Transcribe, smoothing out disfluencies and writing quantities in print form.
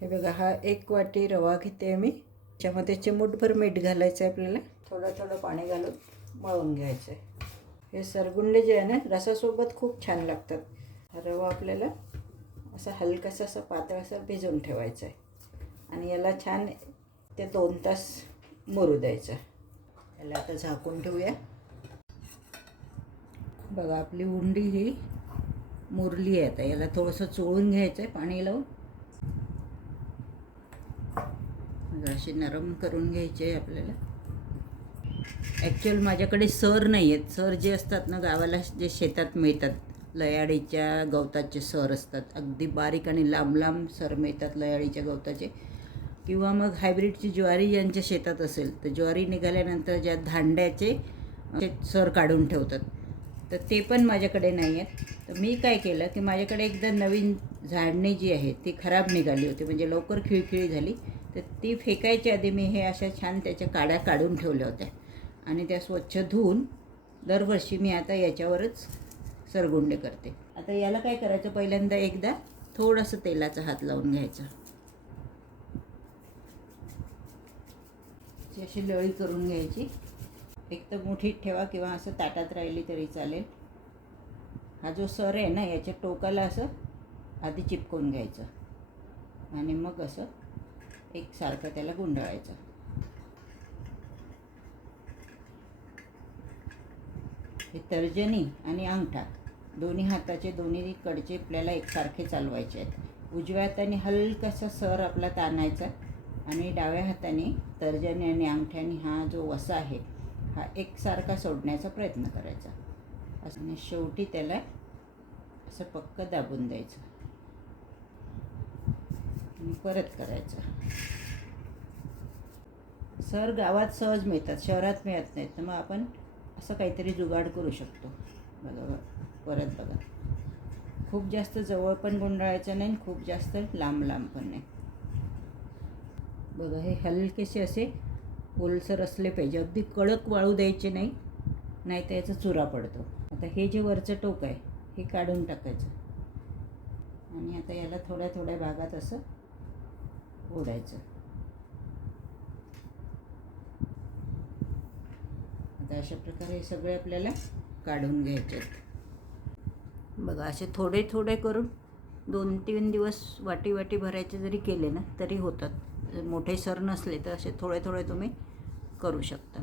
हे बघा, हा 1 वाटी रवा घेते मी. त्याच्यामध्ये चिमूटभर मीठ घालायचं आहे आपल्याला. थोडं थोडं पाणी घालून मळून घ्यायचं आहे. हे सरगुंडे जे आहे ना, रसासोबत खूप छान लागतात. हा रवा आपल्याला असं हलकासा असं पातळ असं भिजवून ठेवायचं आहे आणि याला छान ते 2 तास मुरू द्यायचं. याला आता झाकून ठेवूया. बघा, आपली उंडी ही मुरली आहे. आता याला थोडंसं चोळून घ्यायचं आहे पाणी लावून. अशी नरम करून घ्यायची आहे आपल्याला. ॲक्च्युअल माझ्याकडे सर नाही आहेत. सर जे असतात ना, गावाला जे शेतात मिळतात, लयाळीच्या गवताचे सर असतात. अगदी बारीक आणि लांब लांब सर मिळतात लयाळीच्या गवताचे. किंवा मग हायब्रिडची ज्वारी ज्यांच्या शेतात असेल तर ज्वारी निघाल्यानंतर ज्या धांड्याचे सर काढून ठेवतात, तर ते पण माझ्याकडे नाही आहेत. तर मी काय केलं की माझ्याकडे एकदा नवीन झाडणी जी आहे ती खराब निघाली होती, म्हणजे लवकर खिळखिळी झाली. तर ती फेकायच्या आधी मी हे अशा छान त्याच्या काड्या काढून ठेवल्या होत्या आणि त्या स्वच्छ धुवून दरवर्षी मी आता याच्यावरच सरगुंडे करते. आता याला काय करायचं, पहिल्यांदा एकदा थोडंसं तेलाचा हात लावून घ्यायचा. अशी लळी करून घ्यायची. एक तर मुठीत ठेवा किंवा असं ताटात राहिली तरी चालेल. हा जो सर आहे ना, याच्या टोकाला असं आधी चिपकवून घ्यायचं आणि मग असं एकसारखं त्याला गुंडाळायचं. हे तर्जनी आणि अंगठा दोन्ही हाताचे दोन्ही कडचे आपल्याला एकसारखे चालवायचे आहेत. उजव्या हाताने हलकासा सर आपला ताणायचा आणि डाव्या हाताने तर्जनी आणि अंगठ्याने हा जो वसा आहे हा एकसारखा सोडण्याचा प्रयत्न करायचा. आणि शेवटी त्याला असं पक्क दाबून द्यायचं आणि परत करायचं. सर गावात सहज मिळतात, शहरात मिळत नाहीत. तर मग आपण असं काहीतरी जुगाड करू शकतो. बघा, परत बघा. खूप जास्त जवळ पण गुंडाळायचं नाही, खूप जास्त लांब लांब पण नाही. बघा, हे हलकेसे असे ओलसर असले पाहिजे. अगदी कडक वाळू द्यायचे नाही, नाही तर याचा चुरा पडतो. आता हे जे वरचं टोक आहे हे काढून टाकायचं आणि आता याला थोड्या थोड्या भागात असं ओढायचं. आता अशा प्रकारे हे सगळे आपल्याला काढून घ्यायचे आहेत. बघा, असे थोडे थोडे करून 2-3 दिवस वाटी वाटी भरायचे जरी केले ना तरी होतात. मोठे सर नसले तर असे थोडे थोडे तुम्ही करू शकता.